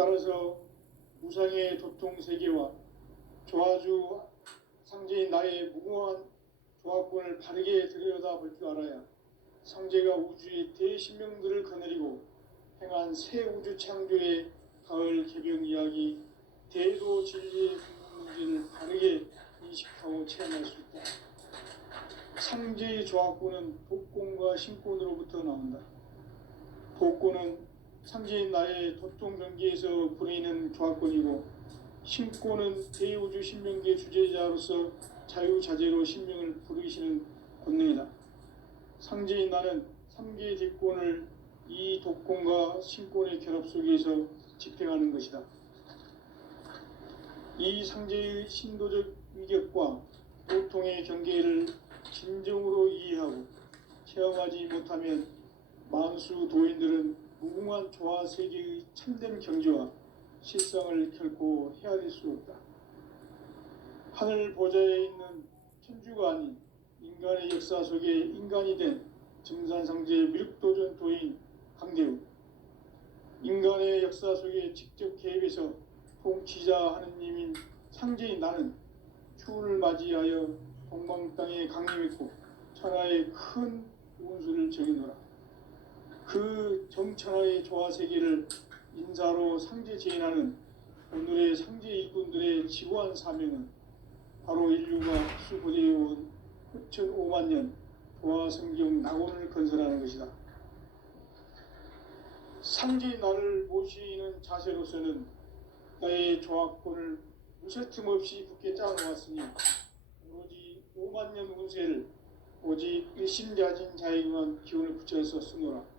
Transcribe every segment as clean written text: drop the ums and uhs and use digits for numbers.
따라서 무상의 도통세계와 조화주 상제인 나의 무궁한 조합권을 바르게 들여다볼 줄 알아야 상제가 우주의 대신명들을 거느리고 행한 새 우주 창조의 가을 개병 이야기, 대도 진리의 궁극문제를 바르게 인식하고 체험할 수 있다. 상제의 조합권은 복권과 신권으로부터 나온다. 복권은 상제인 나의 도통 경계에서 부르이는 조합권이고, 신권은 대우주 신명계 주제자로서 자유자재로 신명을 부르시는 권능이다. 상제인 나는 3개의 대권을 이 독권과 신권의 결합 속에서 집행하는 것이다. 이 상제의 신도적 위격과 도통의 경계를 진정으로 이해하고 체험하지 못하면 만수 도인들은 무궁한 조화 세계의 참된 경지와 실상을 결코 헤아릴 수 없다. 하늘 보좌에 있는 천주가 아닌 인간의 역사 속에 인간이 된 증산상제 밀육도전 도인 강대우, 인간의 역사 속에 직접 개입해서 통치자 하느님인 상제인 나는 추운을 맞이하여 동방 땅에 강림했고 천하의 큰 운수를 정해놓으라. 그 정천하의 조화세계를 인사로 상제 제인하는 오늘의 상제 일꾼들의 지구한 사명은 바로 인류가 수고되어온 후천 5만 년 조화성경 낙원을 건설하는 것이다. 상제인 나를 모시는 자세로서는 나의 조합권을 무쇠틈 없이 굳게 짜놓았으니 오로지 5만 년 운세를 오직 일심자진 자에게만 기운을 붙여서 쓰노라.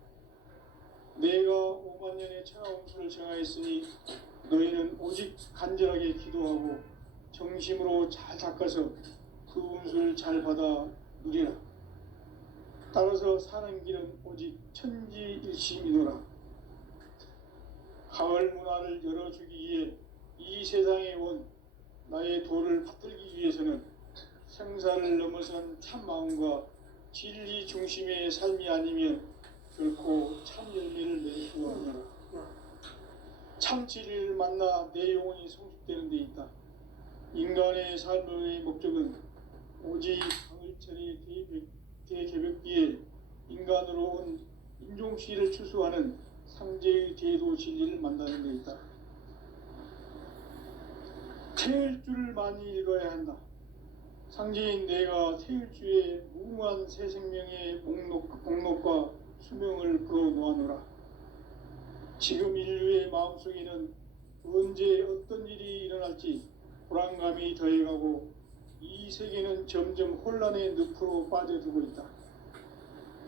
내가 5만 년의 천하 운수를 정하였으니 너희는 오직 간절하게 기도하고 정심으로 잘 닦아서 그 운수를 잘 받아 누리라. 따라서 사는 길은 오직 천지일심이노라. 가을 문화를 열어주기 위해 이 세상에 온 나의 도를 받들기 위해서는 생사를 넘어선 참 마음과 진리 중심의 삶이 아니면 결코 참 열매를 낼 수가 없노라. 참 진리를 만나 내 영혼이 성숙되는 데 있다. 인간의 삶의 목적은 오직 가을철의 대개벽기에 인간으로 온 인종시를 추수하는 상제의 대도 진리를 만나는 데 있다. 태일주를 많이 읽어야 한다. 상제인 내가 태일주의 무궁한 새 생명의 목록과 수명을 풀어놓아노라. 지금 인류의 마음속에는 언제 어떤 일이 일어날지 불안감이 더해가고 이 세계는 점점 혼란의 늪으로 빠져들고 있다.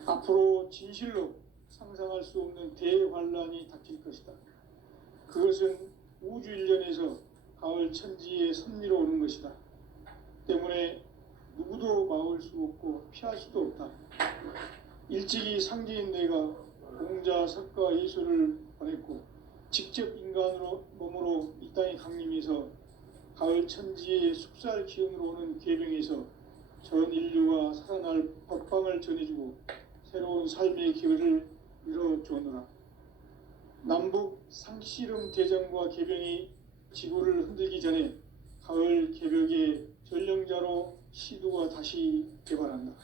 앞으로 진실로 상상할 수 없는 대환란이 닥칠 것이다. 그것은 우주 일련에서 가을 천지의 섭리로 오는 것이다. 때문에 누구도 막을 수 없고 피할 수도 없다. 일찍이 상제인 내가 공자, 석가, 예수를 보냈고 직접 인간으로 몸으로 이 땅에 강림해서 가을 천지의 숙살 기운으로 오는 계병에서 전 인류가 살아날 법방을 전해주고 새로운 삶의 기회를 이뤄주노라. 남북 상씨름 대전과 계병이 지구를 흔들기 전에 가을 개벽의 전령자로 시두가 다시 개발한다.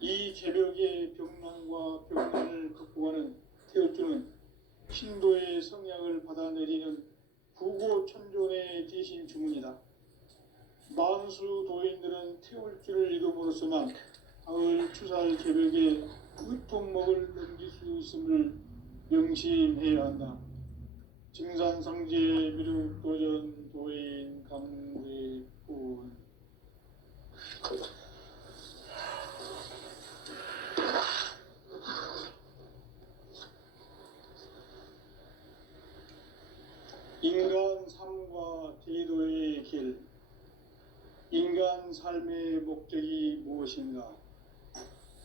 이 개벽의 병난과 병난을 극복하는 태엽주는 신도의 성향을 받아내리는 부고천존의 대신 주문이다. 만수 도인들은 태울주를 이름으로서만 가을 추살 개벽의 으통목을 넘길 수 있음을 명심해야 한다. 증산상제 미륵도전 도인 강대군. 인간 삶과 제도의 길. 인간 삶의 목적이 무엇인가?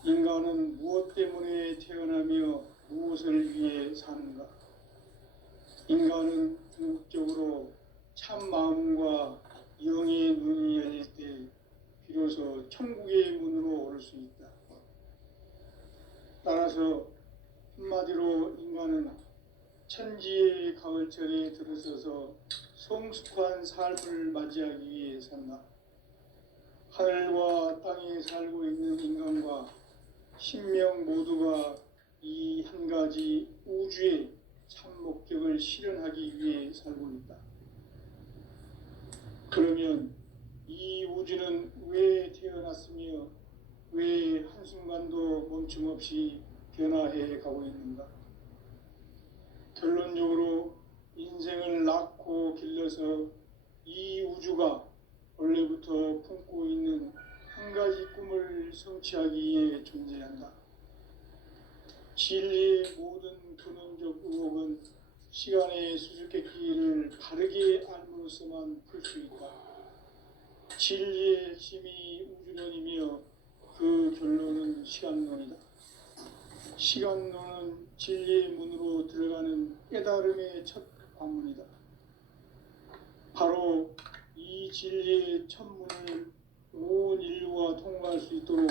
인간은 무엇 때문에 태어나며 무엇을 위해 사는가? 인간은 궁극적으로 참 마음과 영의 눈이 열릴 때 비로소 천국의 문으로 오를 수 있다. 따라서 한마디로 인간은 천지의 가을 가을철에 들어서서 성숙한 삶을 맞이하기 위해 산다. 하늘과 땅에 살고 있는 인간과 신명 모두가 이 한 가지 우주의 참 목적을 실현하기 위해 살고 있다. 그러면 이 우주는 왜 태어났으며 왜 한순간도 멈춤없이 변화해 가고 있는가? 결론적으로 인생을 낳고 길러서 이 우주가 원래부터 품고 있는 한 가지 꿈을 성취하기 위해 존재한다. 진리의 모든 근원적 의혹은 시간의 수수께끼를 바르게 알므로써만 풀 수 있다. 진리의 핵심이 우주론이며 그 결론은 시간론이다. 시간론은 진리의 문으로 들어가는 깨달음의 첫 관문이다. 바로 이 진리의 첫 문을 온 인류가 통과할 수 있도록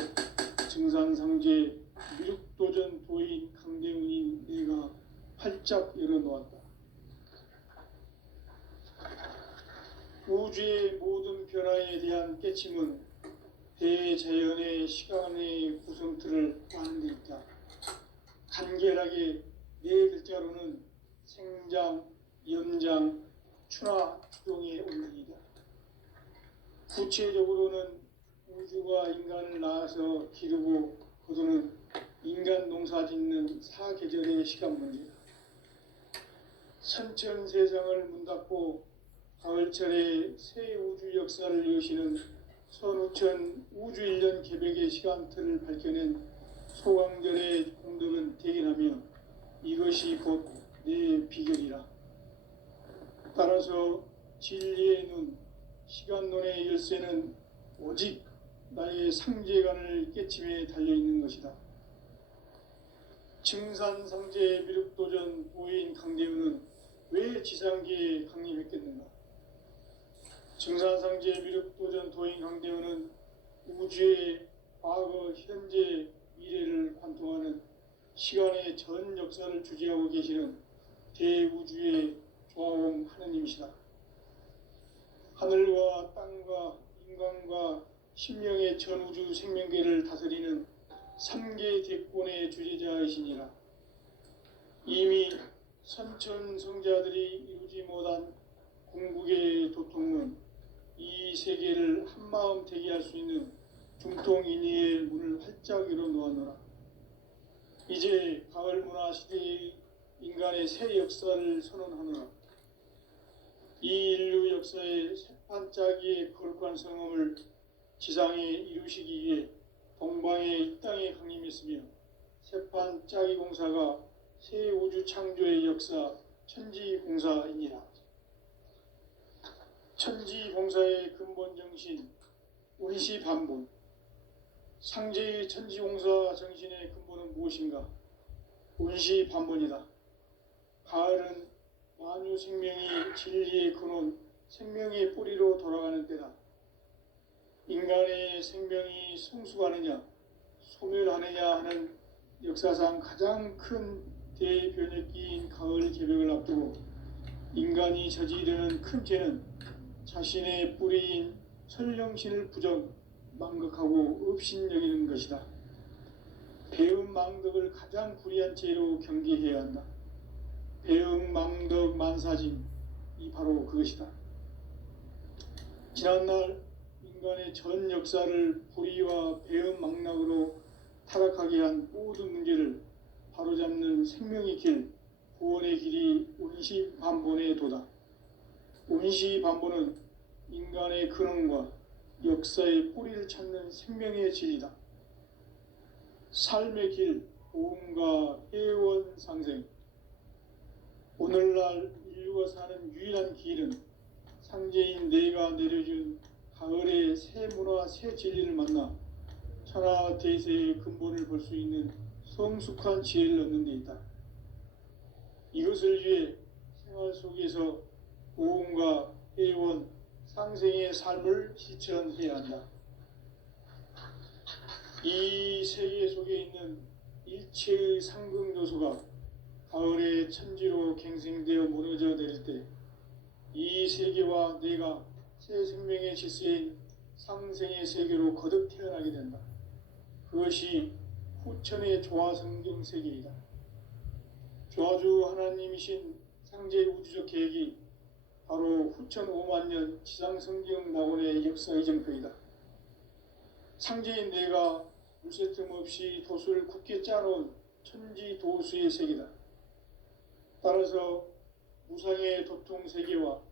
증산상제 미륵도전 도인 강대훈이 내가 활짝 열어놓았다. 우주의 모든 변화에 대한 깨침은 대자연의 시간의 구성틀을 아는 데 있다. 간결하게 네 글자로는 생장, 연장, 추나 추동의 원리이다. 구체적으로는 우주가 인간을 낳아서 기르고 거두는 인간 농사 짓는 사계절의 시간 문제다. 선천세상을 문 닫고 가을철에 새 우주 역사를 여시는 선우천 우주일년 개백의 시간틀을 밝혀낸 소강절의 공덕은 대견하며 이것이 곧 내 비결이라. 따라서 진리의 눈, 시간론의 열쇠는 오직 나의 상제관을 깨침에 달려있는 것이다. 증산상제 미륵도전 도인 강대훈은 왜 지상계에 강림했겠는가? 증산상제 미륵도전 도인 강대훈은 우주의 과거, 현재, 미래를 관통하는 시간의 전 역사를 주재하고 계시는 대우주의 조화홍 하느님이시다. 하늘과 땅과 인간과 심령의 전우주 생명계를 다스리는 3계 대권의 주재자이시니라. 이미 선천성자들이 이루지 못한 궁극의 도통론, 이 세계를 한마음 되게 할 수 있는 중통인의의 문을 활짝 열어놓았노라. 이제 가을 문화 시대의 인간의 새 역사를 선언하노라. 이 인류 역사의 새판짜기의 거룩한 성험을 지상에 이루시기 위해 동방의 이 땅에 강림했으며 새판짜기 공사가 새 우주 창조의 역사 천지공사이니라. 천지공사의 근본 정신 운시반본, 상제의 천지공사 정신의 근본은 무엇인가? 운시반본이다. 가을은 만유 생명이 진리의 근원, 생명의 뿌리로 돌아가는 때다. 인간의 생명이 성숙하느냐, 소멸하느냐 하는 역사상 가장 큰 대변혁기인 가을 개벽을 앞두고 인간이 저지르는 큰 죄는 자신의 뿌리인 설령신을 부정, 망극하고 업신여기는 것이다. 배음 망덕을 가장 불의한 죄로 경계해야 한다. 배음 망덕 만사진, 이 바로 그것이다. 지난날 인간의 전 역사를 불의와 배음 망락으로 타락하게 한 모든 문제를 바로잡는 생명의 길, 구원의 길이 운시반본의 도다. 운시반본은 인간의 근원과 역사의 뿌리를 찾는 생명의 진리다. 삶의 길, 보험과 회원 상생. 오늘날 인류가 사는 유일한 길은 상제인 내가 내려준 가을의 새 문화, 새 진리를 만나 천하 대세의 근본을 볼 수 있는 성숙한 지혜를 얻는 데 있다. 이것을 위해 생활 속에서 보험과 회원, 상생의 삶을 실천해야 한다. 이 세계 속에 있는 일체의 상극 요소가 가을의 천지로 갱생되어 무너져 내릴 세계와 내가 새 생명의 질서인 상생의 세계로 거듭 태어나게 된다. 그것이 후천의 조화성경 세계이다. 조화주 하나님이신 상제의 우주적 계획이 바로 후천 5만 년 지상성경 낙원의 역사의 정표이다. 상제인 내가 물새 틈 없이 도수를 굳게 짜놓은 천지 도수의 세계다. 따라서 무상의 도통 세계와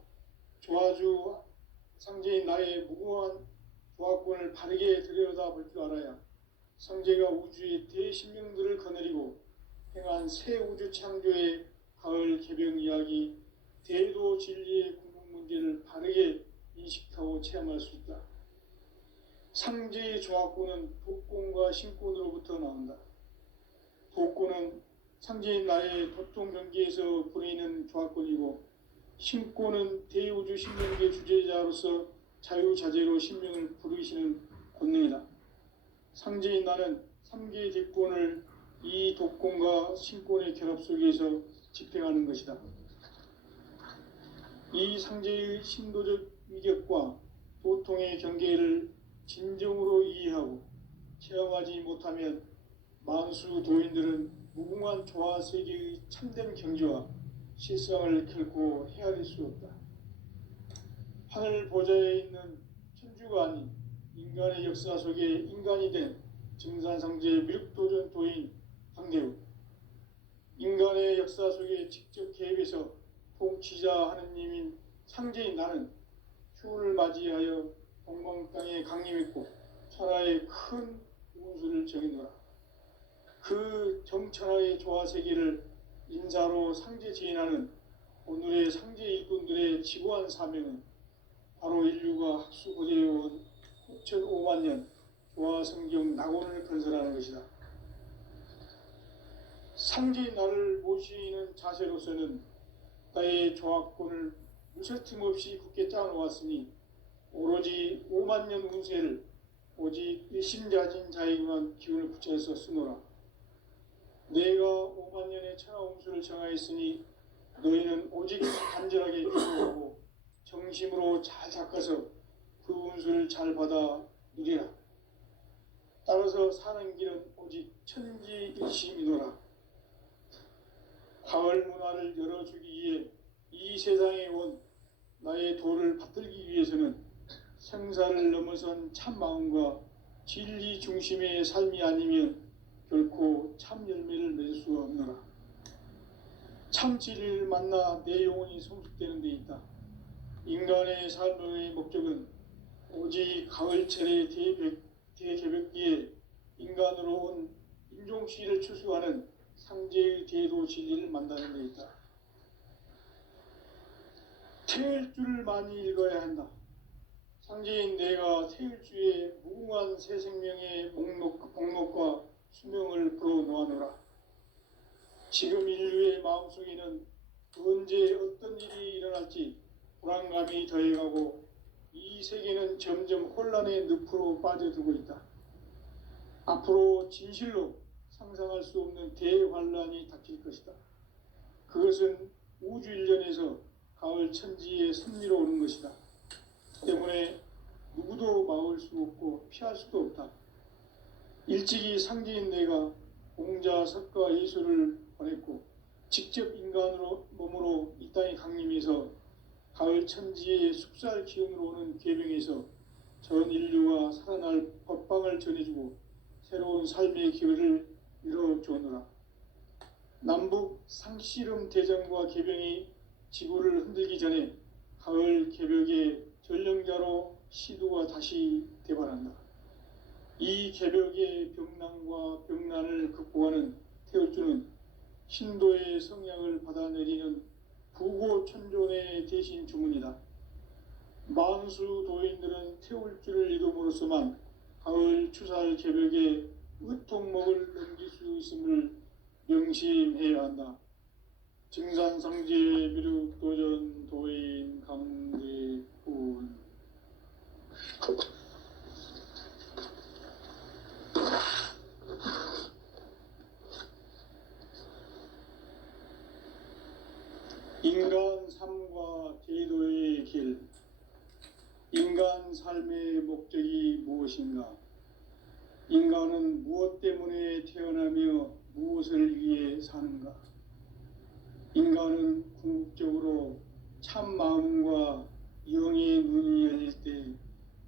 조화주 상제인 나의 무궁한 조화권을 바르게 들여다볼 줄 알아야 상제가 우주의 대신명들을 거느리고 행한 새 우주 창조의 가을 개병 이야기, 대도 진리의 궁극 문제를 바르게 인식하고 체험할 수 있다. 상제의 조화권은 도권과 신권으로부터 나온다. 도권은 상제인 나의 도통 경계에서 부리는 조화권이고, 신권은 대우주 신명계 주제자로서 자유자재로 신명을 부르시는 권능이다. 상제인 나는 3개의 대권을 이 도권과 신권의 결합 속에서 집행하는 것이다. 이 상제의 신도적 위격과 도통의 경계를 진정으로 이해하고 체험하지 못하면 만수 도인들은 무궁한 조화 세계의 참된 경지와 실상을 결코 헤아릴 수 없다. 하늘 보좌에 있는 천주가 아닌 인간의 역사 속에 인간이 된 증산상제의 미륵도전 도인 황대우, 인간의 역사 속에 직접 개입해서 통치자 하느님인 상제인 나는 휴를 맞이하여 동방땅에 강림했고 천하의 큰 운수를 정해놓아 그 정천하의 조화세계를 인사로 상제 지인하는 오늘의 상제 일꾼들의 지고한 사명은 바로 인류가 학수고대해온 9,5만 년 조화성경 낙원을 건설하는 것이다. 상제인 나를 모시는 자세로서는 나의 조화권을 무쇠틈 없이 굳게 짜놓았으니 오로지 5만 년 운세를 오직 일심자진 자에게만 기운을 붙여서 쓰노라. 내가 5만 년의 천하 운수를 정하였으니 너희는 오직 간절하게 기도하고 정심으로 잘 닦아서 그 운수를 잘 받아 누리라. 따라서 사는 길은 오직 천지일심이노라. 가을 문화를 열어주기 위해 이 세상에 온 나의 도를 받들기 위해서는 생사를 넘어선 참 마음과 진리 중심의 삶이 아니면 결코 참 열매를 맺을 수가 없노라. 참 진리를 만나 내 영혼이 성숙되는 데 있다. 인간의 삶의 목적은 오직 가을철의 대개벽기에 인간으로 온 인종시를 추수하는 상제의 대도 진리를 만나는 데 있다. 태일주를 많이 읽어야 한다. 상제인 내가 태일주의 무궁한 새 생명의 목록과 수명을 불어놓아노라. 지금 인류의 마음속에는 언제 어떤 일이 일어날지 불안감이 더해가고 이 세계는 점점 혼란의 늪으로 빠져들고 있다. 앞으로 진실로 상상할 수 없는 대환란이 닥칠 것이다. 그것은 우주 일련에서 가을 천지의 섭리로 오는 것이다. 때문에 누구도 막을 수 없고 피할 수도 없다. 일찍이 상제인 내가 공자, 석가, 예수를 보냈고 직접 인간으로 몸으로 이 땅에 강림해서 가을 천지의 숙살 기운으로 오는 계병에서 전 인류가 살아날 법방을 전해주고 새로운 삶의 기회를 이뤄주노라. 남북 상씨름 대전과 계병이 지구를 흔들기 전에 가을 개벽의 전령자로 시두가 다시 대발한다. 이 개벽의 병난과 병난을 극복하는 태울주는 신도의 성향을 받아내리는 부고천존의 대신 주문이다. 만수 도인들은 태울주를 이름으로서만 가을 추살 개벽의 의통목을 넘길 수 있음을 명심해야 한다. 증산상제 미륵도전 도인 강대훈. 인간 삶과 제도의 길. 무엇인가? 인간은 무엇 때문에 태어나며 무엇을 위해 사는가? 인간은 궁극적으로 참 마음과 영의 눈이 열릴 때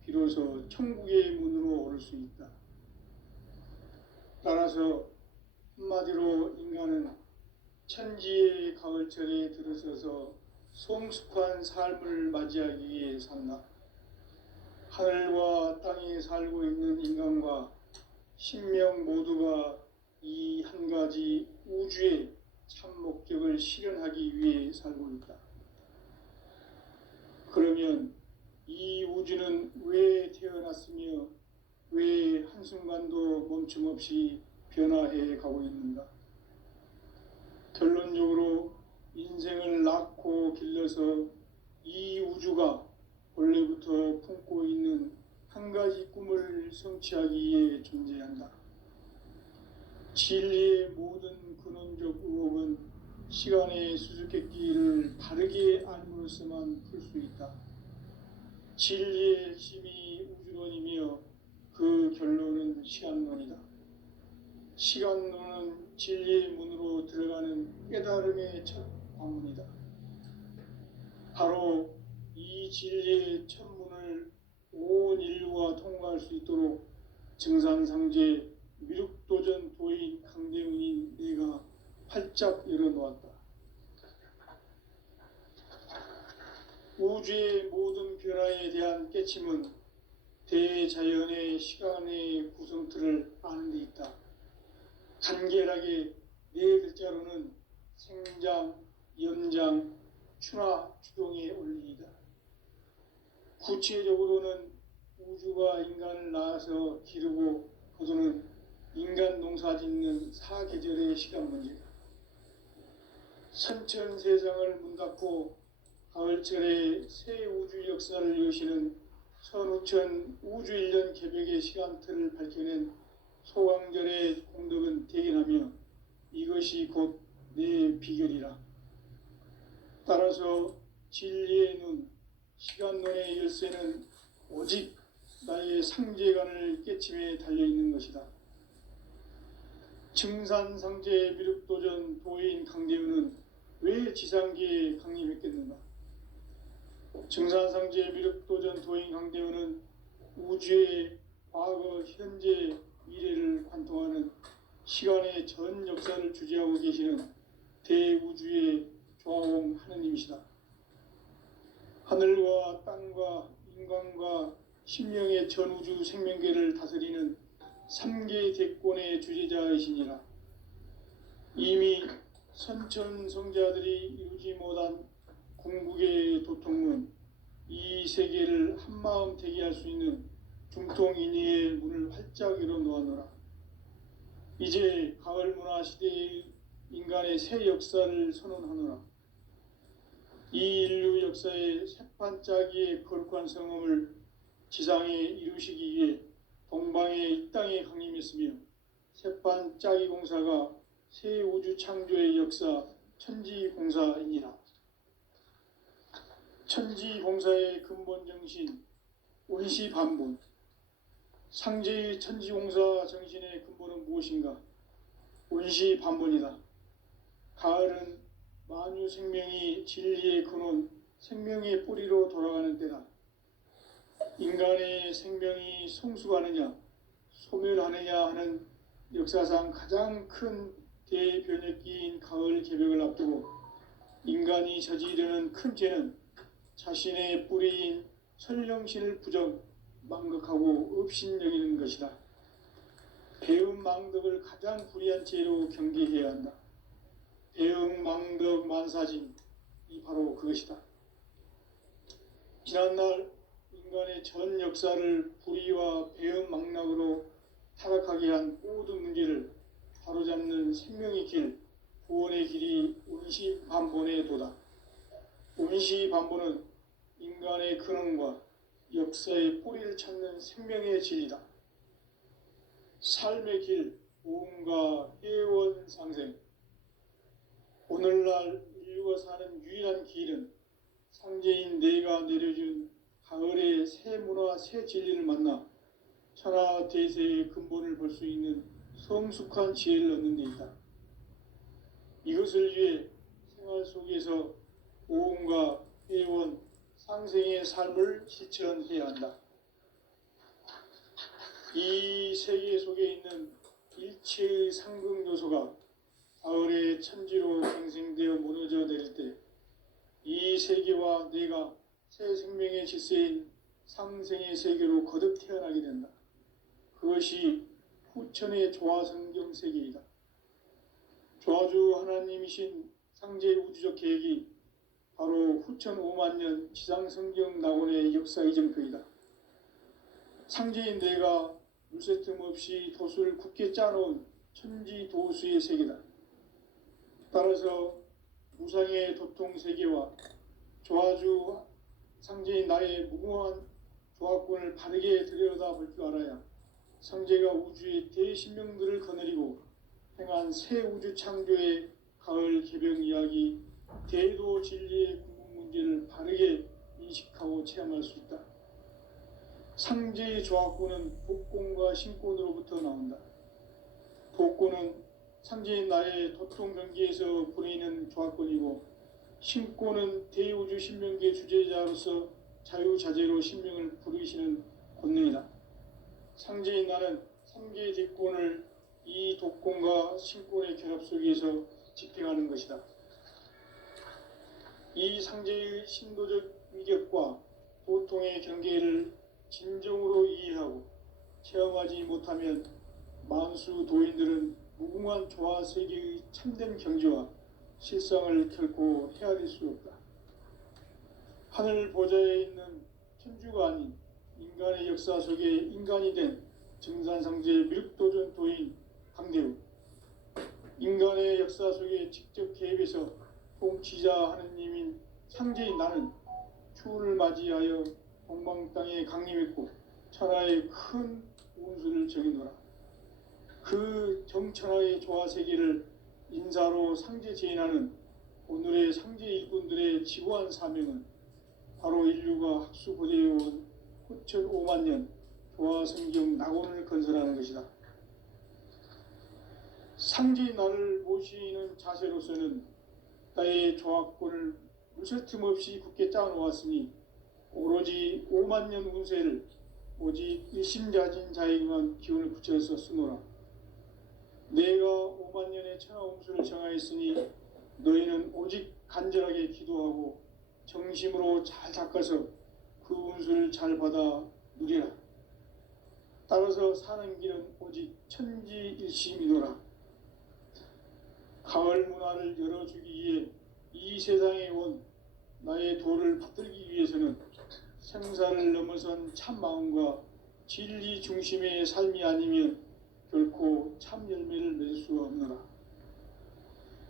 비로소 천국의 문으로 오를 수 있다. 따라서 한마디로 인간은 천지의 가을철에 들어서서 성숙한 삶을 맞이하기 위해 산다. 하늘과 땅에 살고 있는 인간과 신명 모두가 이 한 가지 우주의 참 목적을 실현하기 위해 살고 있다. 그러면 이 우주는 왜 태어났으며 왜 한순간도 멈춤없이 변화해 가고 있는가? 결론적으로 인생을 낳고 길러서 이 우주가 원래부터 품고 있는 한 가지 꿈을 성취하기 위해 존재한다. 진리의 모든 근원적 의혹은 시간의 수수께끼를 바르게 알므로써만 풀 수 있다. 진리의 핵심이 우주론이며 그 결론은 시간론이다. 시간론은 진리의 문으로 들어가는 깨달음의 첫 관문이다. 바로 이 진리의 첫 문을 온 인류가 통과할 수 있도록 증산상제 미륵도전 도인 강대훈인 내가 활짝 열어놓았다. 우주의 모든 변화에 대한 깨침은 대자연의 시간의 구성틀을 아는 데 있다. 간결하게 네 글자로는 생장, 연장, 추나 추동의 원리이다. 구체적으로는 우주가 인간을 낳아서 기르고 거두는 인간 농사 짓는 사계절의 시간 문제다. 선천세상을 문 닫고 가을철에 새 우주 역사를 여시는 선우천 우주일년 개벽의 시간틀을 밝혀낸 소강절의 공덕은 대견하며 이것이 곧 내 비결이라. 따라서 진리의 눈, 시간론의 열쇠는 오직 나의 상제관을 깨침에 달려있는 것이다. 증산상제 미륵도전 도인 강대훈은 왜 지상계에 강림했겠는가? 증산상제 미륵도전 도인 강대훈은 우주의 과거, 현재, 미래를 관통하는 시간의 전 역사를 주재하고 계시는 대우주의 조화공 하느님이시다. 하늘과 땅과 인간과 심령의 전우주 생명계를 다스리는 3계 대권의 주재자이시니라. 이미 선천성자들이 이루지 못한 궁극의 도통문, 이 세계를 한마음 되게 할 수 있는 중통인의의 문을 활짝 열어놓았노라. 이제 가을 문화 시대의 인간의 새 역사를 선언하노라. 이 인류 역사의 새판짜기의 거룩한 성험을 지상에 이루시기 위해 동방의 이 땅에 강림했으며 새판짜기 공사가 새 우주 창조의 역사 천지공사이니라. 천지공사의 근본 정신 운시반본. 상제의 천지공사 정신의 근본은 무엇인가? 운시반본이다. 가을은 만유 생명이 진리의 근원, 생명의 뿌리로 돌아가는 때다. 인간의 생명이 성숙하느냐, 소멸하느냐 하는 역사상 가장 큰 대변혁기인 가을 개벽을 앞두고 인간이 저지르는 큰 죄는 자신의 뿌리인 설령신을 부정, 망극하고 업신여기는 것이다. 배음 망덕을 가장 불의한 죄로 경계해야 한다. 배음 망덕 만사진이 바로 그것이다. 지난날 인간의 전 역사를 불의와 배음 망락으로 타락하게 한 모든 문제를 바로잡는 생명의 길, 구원의 길이 운시반본의 도다. 운시반본은 인간의 근원과 역사의 뿌리를 찾는 생명의 진리다. 삶의 길, 보험과 해원상생. 오늘날 인류가 사는 유일한 길은 상제인 내가 내려준 가을의 새 문화, 새 진리를 만나 천하 대세의 근본을 볼 수 있는 성숙한 지혜를 얻는 데 있다. 이것을 위해 생활 속에서 오음과 회원, 상생의 삶을 실천해야 한다. 이 세계 속에 있는 일체의 상극 요소가 가을의 천지로 갱생되어 무너져 내릴 때 이 세계와 내가 새 생명의 질서인 상생의 세계로 거듭 태어나게 된다. 그것이 후천의 조화성경 세계이다. 조화주 하나님이신 상제의 우주적 계획이 바로 후천 5만 년 지상성경 낙원의 역사 이정표이다. 상제인 내가 물새 틈 없이 도수를 굳게 짜놓은 천지 도수의 세계다. 따라서 무상의 도통 세계와 조화주 상제인 나의 무궁한 조화권을 바르게 들여다볼 줄 알아야 상제가 우주의 대신명들을 거느리고 행한 새 우주 창조의 가을 개병 이야기, 대도 진리의 궁극 문제를 바르게 인식하고 체험할 수 있다. 상제의 조화권은 복권과 신권으로부터 나온다. 복권은 상제인 나의 도통 경계에서 보내는 조화권이고, 신권은 대우주 신명계 주제자로서 자유자재로 신명을 부르시는 권능이다. 상제인 나는 3개의 대권을 이 독권과 신권의 결합 속에서 집행하는 것이다. 이 상제의 신도적 위격과 보통의 경계를 진정으로 이해하고 체험하지 못하면 만수 도인들은 무궁한 조화 세계의 참된 경지와 실상을 결코 헤아릴 수 없다. 하늘 보좌에 있는 천주가 아닌 인간의 역사 속에 인간이 된 증산상제 밀도전 도인 강대우, 인간의 역사 속에 직접 개입해서 통치자 하느님인 상제인 나는 추후를 맞이하여 동방 땅에 강림했고 천하의 큰 운수를 정해놓으라. 그 정천하의 조화세계를 인사로 상제 제인하는 오늘의 상제 일꾼들의 지고한 사명은 바로 인류가 학수고대해온 후천 5만 년 조화성경 낙원을 건설하는 것이다. 상제인 나를 모시는 자세로서는 나의 조화권을 물새틈 없이 굳게 짜놓았으니 오로지 5만 년 운세를 오직 일심자진 자에게만 기운을 붙여서 쓰노라. 내가 5만 년의 천하운수를 정하였으니 너희는 오직 간절하게 기도하고 정심으로 잘 닦아서 그 운수를 잘 받아 누리라. 따라서 사는 길은 오직 천지일심이노라. 가을 문화를 열어주기 위해 이 세상에 온 나의 도를 받들기 위해서는 생사를 넘어선 참 마음과 진리 중심의 삶이 아니면 결코 참 열매를 맺을 수가 없노라.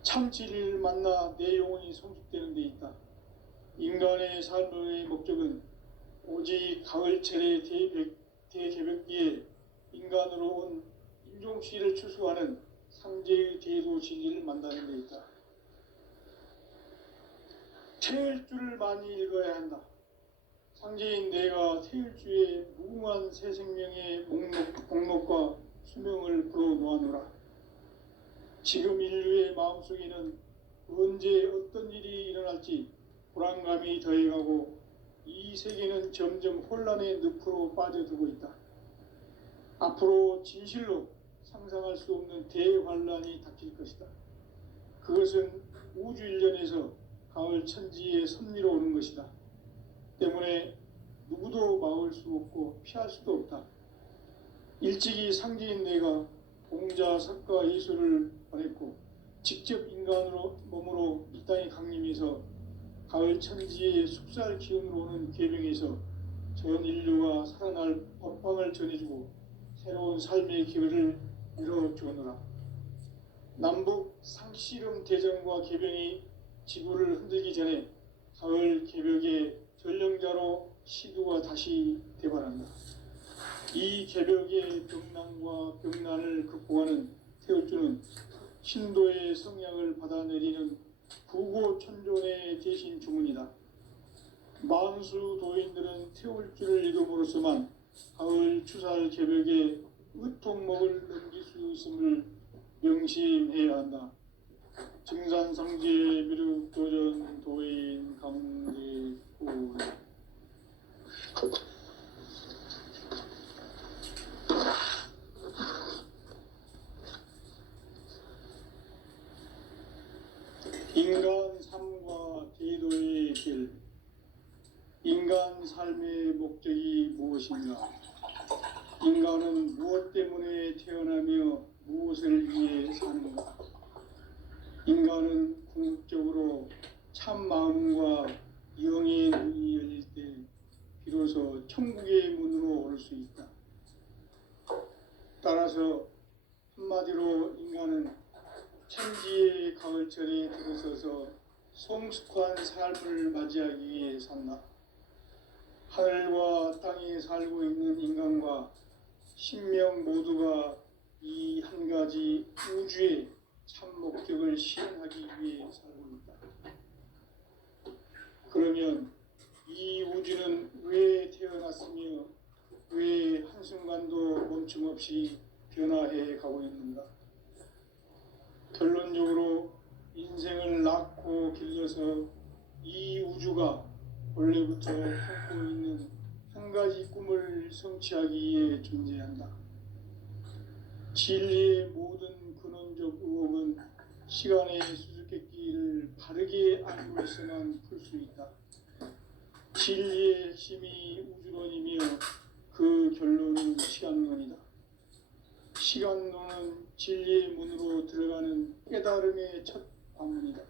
참 진리를 만나 내 영혼이 성숙되는 데 있다. 인간의 삶의 목적은 오직 가을철의 대개벽기에 인간으로 온 인종시를 추수하는 상제의 대도 진리를 만나는 데 있다. 태일주를 많이 읽어야 한다. 상제인 내가 태일주의 무궁한 새 생명의 목록과 수명을 불어놓아노라. 지금 인류의 마음속에는 언제 어떤 일이 일어날지 불안감이 더해가고 이 세계는 점점 혼란의 늪으로 빠져들고 있다. 앞으로 진실로 상상할 수 없는 대환란이 닥칠 것이다. 그것은 우주 일련에서 가을 천지의 섭리로 오는 것이다. 때문에 누구도 막을 수 없고 피할 수도 없다. 일찍이 상제인 내가 공자, 석가, 예수를 보냈고 직접 인간으로 몸으로 이 땅에 강림해서 가을 천지의 숙살 기운으로 오는 계병에서 전 인류가 살아날 법방을 전해주고 새로운 삶의 기회를 열어주노라. 남북 상씨름 대전과 계병이 지구를 흔들기 전에 가을 개벽의 전령자로 시두가 다시 대발한다. 이 개벽의 병난과 병난을 극복하는 태울주는 신도의 성약을 받아내리는 부고천존의 대신 주문이다. 만수 도인들은 태울주를 읽음으로써만 가을 추살 개벽에 으통목을 넘길 수 있음을 명심해야 한다. 증산상제 미륵도전 도인 강대구. 인간 삶과 제도의 길. 인간 삶의 목적이 무엇인가? 인간은 무엇 때문에 태어나며 무엇을 위해 사는가? 인간은 궁극적으로 참 마음과 영의 눈이 열릴 때 비로소 천국의 문으로 올 수 있다. 따라서 한마디로 인간은 천지의 가을철에 들어서서 성숙한 삶을 맞이하기 위해 산다. 하늘과 땅에 살고 있는 인간과 신명 모두가 이 한 가지 우주의 참 목적을 실현하기 위해 살고 있다. 그러면 이 우주는 왜 태어났으며 왜 한순간도 멈춤없이 변화해 가고 있는가? 결론적으로 인생을 낳고 길러서 이 우주가 원래부터 품고 있는 한 가지 꿈을 성취하기 위해 존재한다. 진리의 모든 근원적 의혹은 시간의 수수께끼를 바르게 알고 있어만 풀 수 있다. 진리의 핵심이 우주론이며 그 결론은 시간론이다. 시간론은 진리의 문으로 들어가는 깨달음의 첫 방문이다.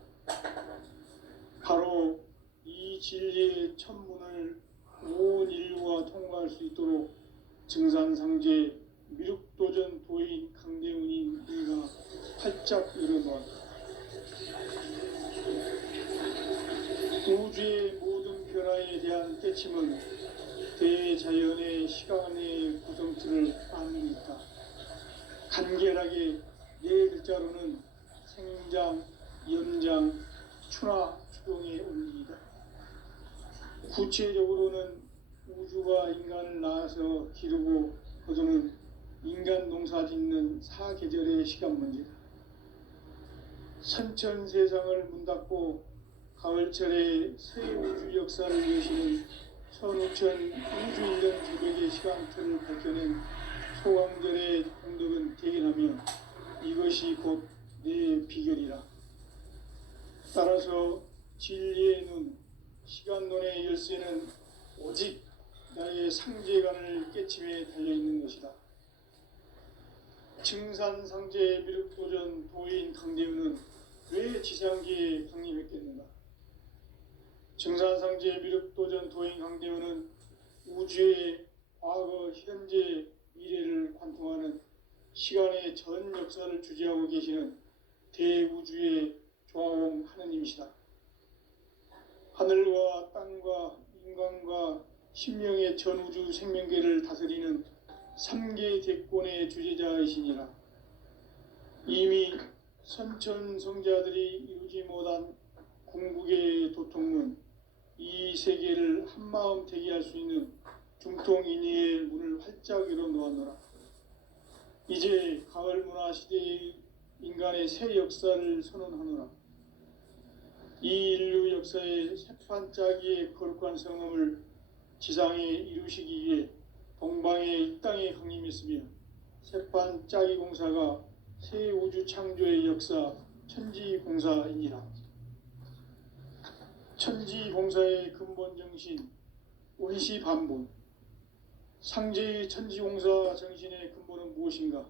바로 이 진리의 첫 문을 온 인류가 통과할 수 있도록 증산상제 미륵도전 도인 강대훈이 우리가 활짝 열어놓았다. 우주의 모든 변화에 대한 깨침은 대자연의 시간의 구성틀을 아는 데 있다. 간결하게 네 글자로는 생장, 연장, 추나 추동의 원리이다. 구체적으로는 우주가 인간을 낳아서 기르고 거두는 인간 농사 짓는 사계절의 시간 문제다. 선천세상을 문닫고 가을철에 새 우주 역사를 여시는 선우천 우주일년 개벽의 시간틀을 밝혀낸 소강절의 공덕은 대견하며 이것이 곧 내 비결이라. 따라서 진리의 눈, 시간론의 열쇠는 오직 나의 상제관을 깨침에 달려있는 것이다. 증산상제 미륵도전 도인 강대훈은 왜 지상계에 강림했겠는가? 증산상제 미륵도전 도인 강대훈은 우주의 과거, 현재, 미래를 관통하는 시간의 전 역사를 주재하고 계시는 대우주의 조화홍 하느님이시다. 하늘과 땅과 인간과 신명의 전우주 생명계를 다스리는 3계 대권의 주재자이시니라. 이미 선천성자들이 이루지 못한 궁극의 도통문, 이 세계를 한마음 되게 할 수 있는 중통인의의 문을 활짝 열어놓았노라. 이제 가을 문화 시대의 인간의 새 역사를 선언하노라. 이 인류 역사의 새판짜기의 거룩한 성음을 지상에 이루시기 위해 동방의 이 땅에 강림했으며 새판짜기 공사가 새 우주 창조의 역사 천지공사이니라. 천지공사의 근본 정신 원시반본. 상제의 천지공사 정신의 근본은 무엇인가?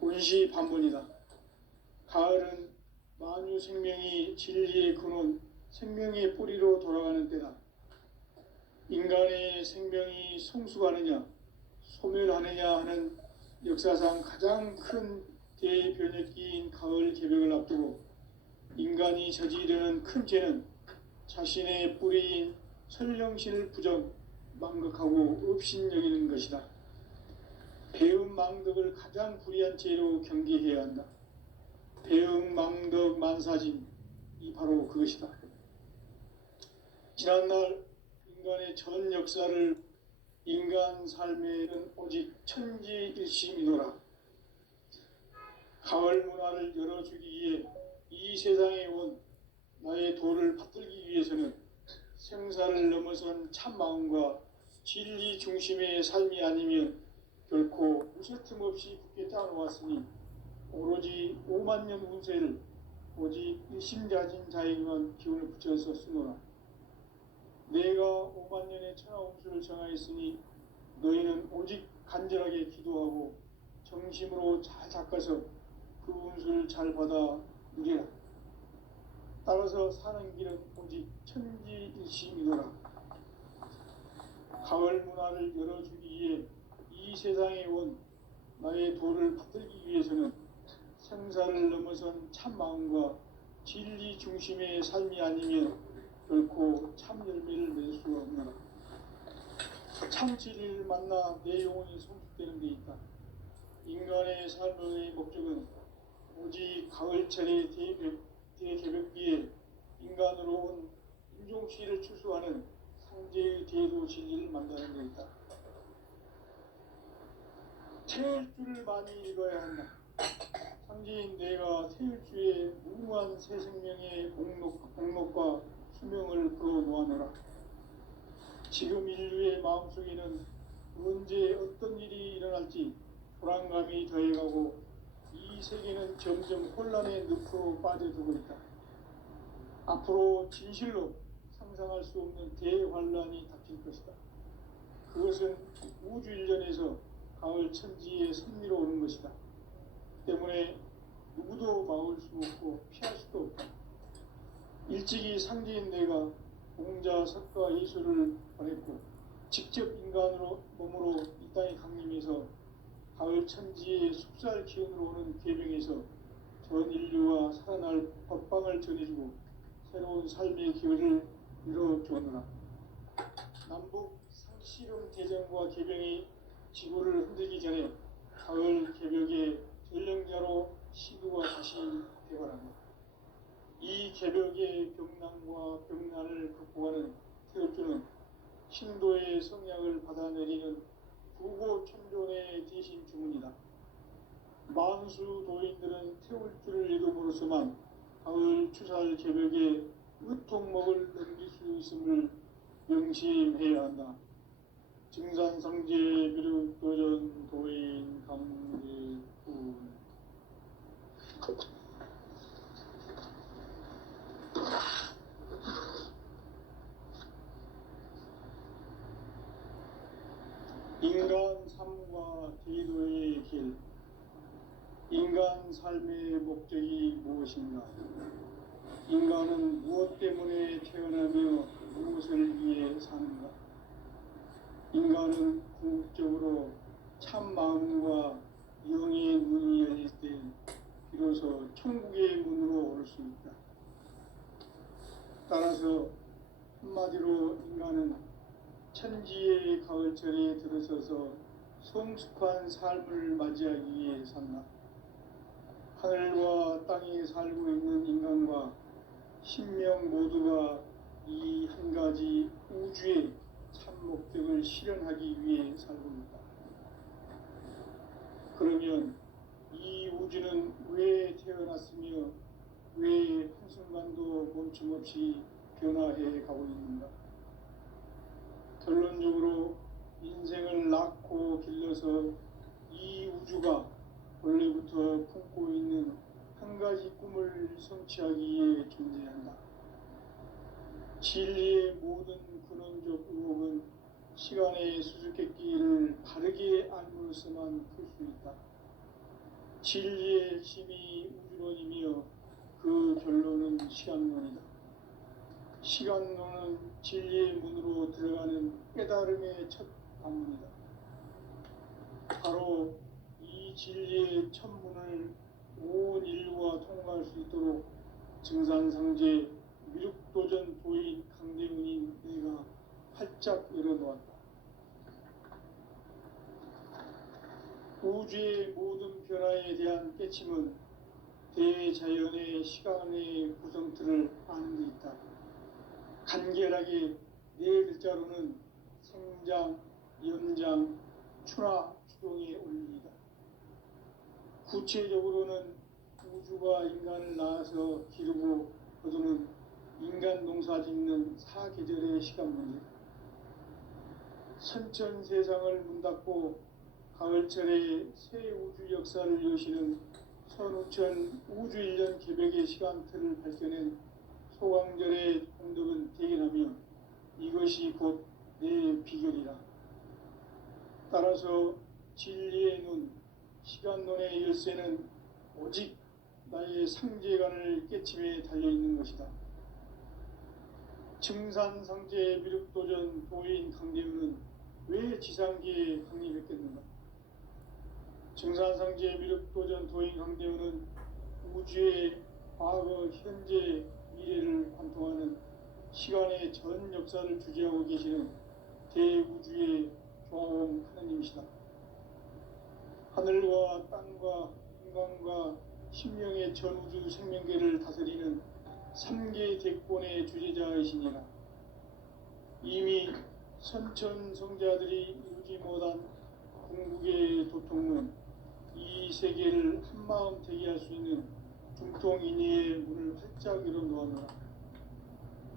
원시반본이다. 가을은 만유 생명이 진리의 근원, 생명의 뿌리로 돌아가는 때다. 인간의 생명이 성숙하느냐, 소멸하느냐 하는 역사상 가장 큰 대변혁기인 가을 개벽을 앞두고 인간이 저지르는 큰 죄는 자신의 뿌리인 설령신을 부정, 망극하고 업신여기는 것이다. 배음 망덕을 가장 불의한 죄로 경계해야 한다. 배음 망덕 만사진, 이 바로 그것이다. 지난날 인간의 전 역사를 인간 삶에는 오직 천지일심이노라. 가을 문화를 열어주기 위해 이 세상에 온 나의 도를 받들기 위해서는 생사를 넘어선 참마음과 진리 중심의 삶이 아니면 결코 무쇠 틈 없이 굳게 짜놓았으니 오로지 5만 년 운세를 오직 일심자진 자에게만 기운을 붙여서 쓰노라. 내가 5만 년의 천하운수를 정하였으니 너희는 오직 간절하게 기도하고 정심으로 잘 닦아서 그 운수를 잘 받아 누리라. 따라서 사는 길은 오직 천지일심이노라. 가을 문화를 열어주기 위해 이 세상에 온 나의 도를 받들기 위해서는 생사를 넘어선 참마음과 진리 중심의 삶이 아니면 결코 참 열매를 맺을 수가 없노라. 참 진리를 만나 내 영혼이 성숙되는 데 있다. 인간의 삶의 목적은 오직 가을철의 대개벽기에 인간으로 온 인종시를 추수하는 상제의 대도 진리를 만나는 데 있다. 태일주를 많이 읽어야 한다. 상제인 내가 태일주의 무궁한 새 생명의 공록과 수명을 풀어놓아노라. 지금 인류의 마음속에는 언제 어떤 일이 일어날지 불안감이 더해가고 이 세계는 점점 혼란의 늪으로 빠져들고 있다. 앞으로 진실로 상상할 수 없는 대환란이 닥칠 것이다. 그것은 우주 일련에서 가을 천지의 섭리로 오는 것이다. 때문에 누구도 막을 수 없고 피할 수도 없다. 일찍이 상제인 내가 공자, 석가, 예수를 보냈고 직접 인간으로 몸으로 이 땅에 강림해서 가을 천지의 숲살 기운으로 오는 계명에서 전 인류와 살아날 법방을 전해주고 새로운 삶의 기회를 이뤄주었노라. 남북 상씨름 대전과 계병이 지구를 흔들기 전에 가을 개벽의 전령자로 시도가 다시 되어간다. 이 개벽의 병난과 병난을 극복하는 태엽주는 신도의 성약을 받아내리는 구고천존의 대신 주문이다. 만수 도인들은 태울주를 읽음으로써만 가을 추살 개벽의 으통목을 넘길 수 있음을 명심해야 한다. 증산상제 비륵도전 도인 강제군. 인간 삶과 기도의 길. 인간 삶의 목적이 무엇인가? 인간은 무엇 때문에 태어나며 무엇을 위해 사는가? 인간은 궁극적으로 참 마음과 영의 문이 열릴 때 비로소 천국의 문으로 올 수 있다. 따라서 한마디로 인간은 천지의 가을철에 들어서서 성숙한 삶을 맞이하기 위해 산다. 하늘과 땅에 살고 있는 인간과 신명 모두가 이 한 가지 우주의 참 목적을 실현하기 위해 살고 있다. 그러면 이 우주는 왜 태어났으며 왜 한순간도 멈춤없이 변화해 가고 있는가? 결론적으로 인생을 낳고 길러서 이 우주가 원래부터 품고 있는 한 가지 꿈을 성취하기 위해 존재한다. 진리의 모든 근원적 의혹은 시간의 수수께끼를 바르게 알므로서만 풀 수 있다. 진리의 핵심이 우주론이며 그 결론은 시간론이다. 시간론은 진리의 문으로 들어가는 깨달음의 첫 방문이다. 바로 이 진리의 첫 문을 온 인류가 통과할 수 있도록 증산상제 미륵도전 도인 강대문인 내가 활짝 열어놓았다. 우주의 모든 변화에 대한 깨침은 대자연의 시간의 구성틀을 아는 데 있다. 간결하게 네 글자로는 생장, 연장, 추나 추동에 올립니다. 구체적으로는 우주가 인간을 낳아서 기르고 거두는 인간 농사 짓는 사계절의 시간 문제, 선천 세상을 문 닫고 가을철에 새 우주 역사를 여시는 선우천 우주일년 개벽의 시간틀을 밝혀낸 소강절의 공덕은 대견하며 이것이 곧 내 비결이라. 따라서 진리의 눈, 시간론의 열쇠는 오직 나의 상제관을 깨침에 달려있는 것이다. 증산상제 미륵도전 도인 강대우는 왜 지상계에 강림했겠는가? 증산상제 미륵도전 도인 강대우는 우주의 과거, 현재, 미래를 관통하는 시간의 전 역사를 주재하고 계시는 대우주의 조화원 하나님이시다. 하늘과 땅과 인간과 신명의 전우주 생명계를 다스리는 3계 대권의 주재자이시니라. 이미 선천성자들이 이루지 못한 궁극의 도통은 이 세계를 한마음 되게 할 수 있는 중통인의의 문을 활짝 열어놓았노라.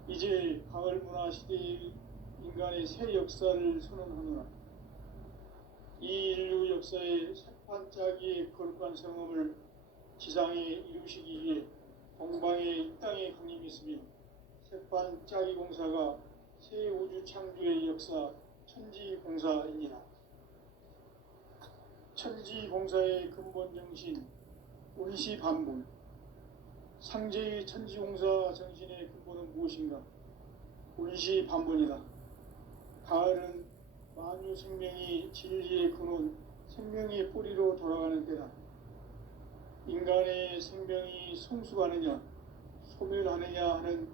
이제 가을 문화 시대의 인간의 새 역사를 선언하노라. 이 인류 역사의 새판짜기의 거룩한 성험을 지상에 이루시기 위해 동방의 이 땅에 강림했으며 새판짜기 공사가 새 우주 창조의 역사 천지공사이니라. 천지공사의 근본 정신 운시반본, 상제의 천지공사 정신의 근본은 무엇인가? 운시반본이다. 가을은 만유 생명이 진리의 근원, 생명의 뿌리로 돌아가는 때다. 인간의 생명이 성숙하느냐, 소멸하느냐 하는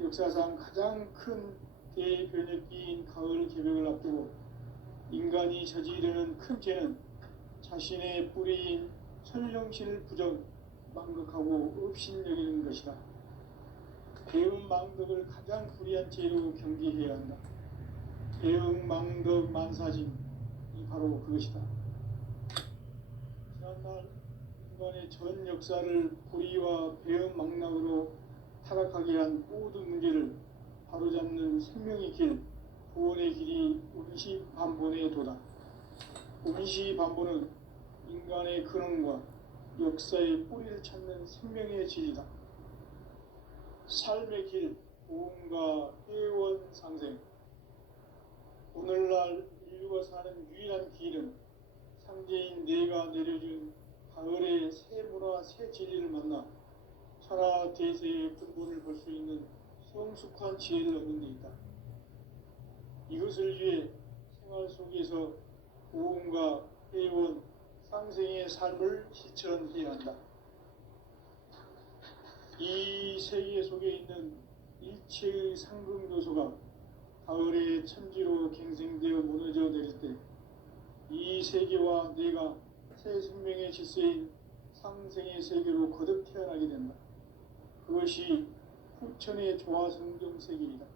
역사상 가장 큰 대변혁기인 가을 개벽을 앞두고 인간이 저지르는 큰 죄는 자신의 뿌리인 선령신을 부정, 망극하고 업신여기는 것이다. 배은망덕을 가장 불의한 죄로 경계해야 한다. 배은망덕 만사짐이 바로 그것이다. 지난날 인간의 전 역사를 불의와 배은망락으로 타락하게 한 모든 문제를 바로잡는 생명의 길, 구원의 길이 운시반본의 도다. 운시반본은 인간의 근원과 역사의 뿌리를 찾는 생명의 진리다. 삶의 길, 보험과 회원 상생. 오늘날 인류가 사는 유일한 길은 상제인 내가 내려준 가을의 새 문화, 새 진리를 만나 천하 대세의 근본을 볼 수 있는 성숙한 지혜를 얻는 데 있다. 이것을 위해 생활 속에서 보험과 회원, 상생의 삶을 실천해야 한다. 이 세계 속에 있는 일체의 상승요소가 가을의 천지로 갱생되어 무너져 내릴 때 이 세계와 내가 새 생명의 질서인 상생의 세계로 거듭 태어나게 된다. 그것이 후천의 조화성경 세계이다.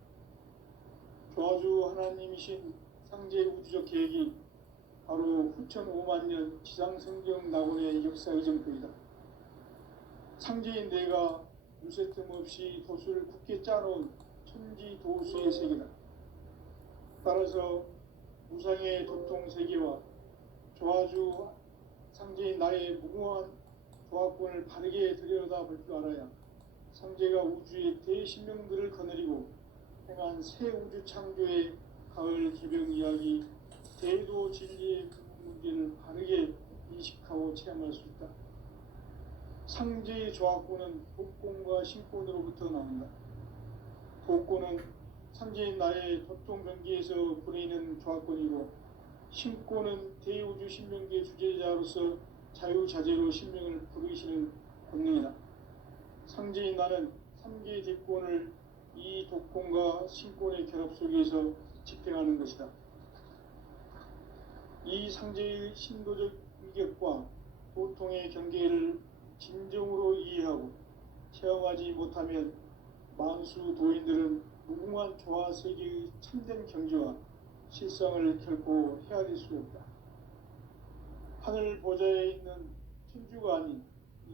조화주 하나님이신 상제 우주적 계획이 바로 후천 5만 년 지상성경 낙원의 역사의 정토이다. 상제인 내가 유세틈 없이 도수를 굳게 짜놓은 천지도수의 세계다. 따라서 무상의 도통 세계와 조화주 상제인 나의 무궁한 조화권을 바르게 들여다볼 줄 알아야 상제가 우주의 대신명들을 거느리고 행한 새 우주 창조의 가을 개벽 이야기, 대도 진리의 문제를 바르게 인식하고 체험할 수 있다. 상제의 조화권은 독권과 신권으로부터 나온다. 독권은 상제인 나의 도통변기에서 부리는 조화권이고, 신권은 대우주 신명계 주제자로서 자유자재로 신명을 부르시는 권능이다. 상제인 나는 3개 대권을 이 독권과 신권의 결합 속에서 집행하는 것이다. 이 상제의 신도적 위격과 도통의 경계를 진정으로 이해하고 체험하지 못하면 만수 도인들은 무궁한 조화 세계의 참된 경지와 실상을 결코 헤아릴 수 없다. 하늘 보좌에 있는 천주가 아닌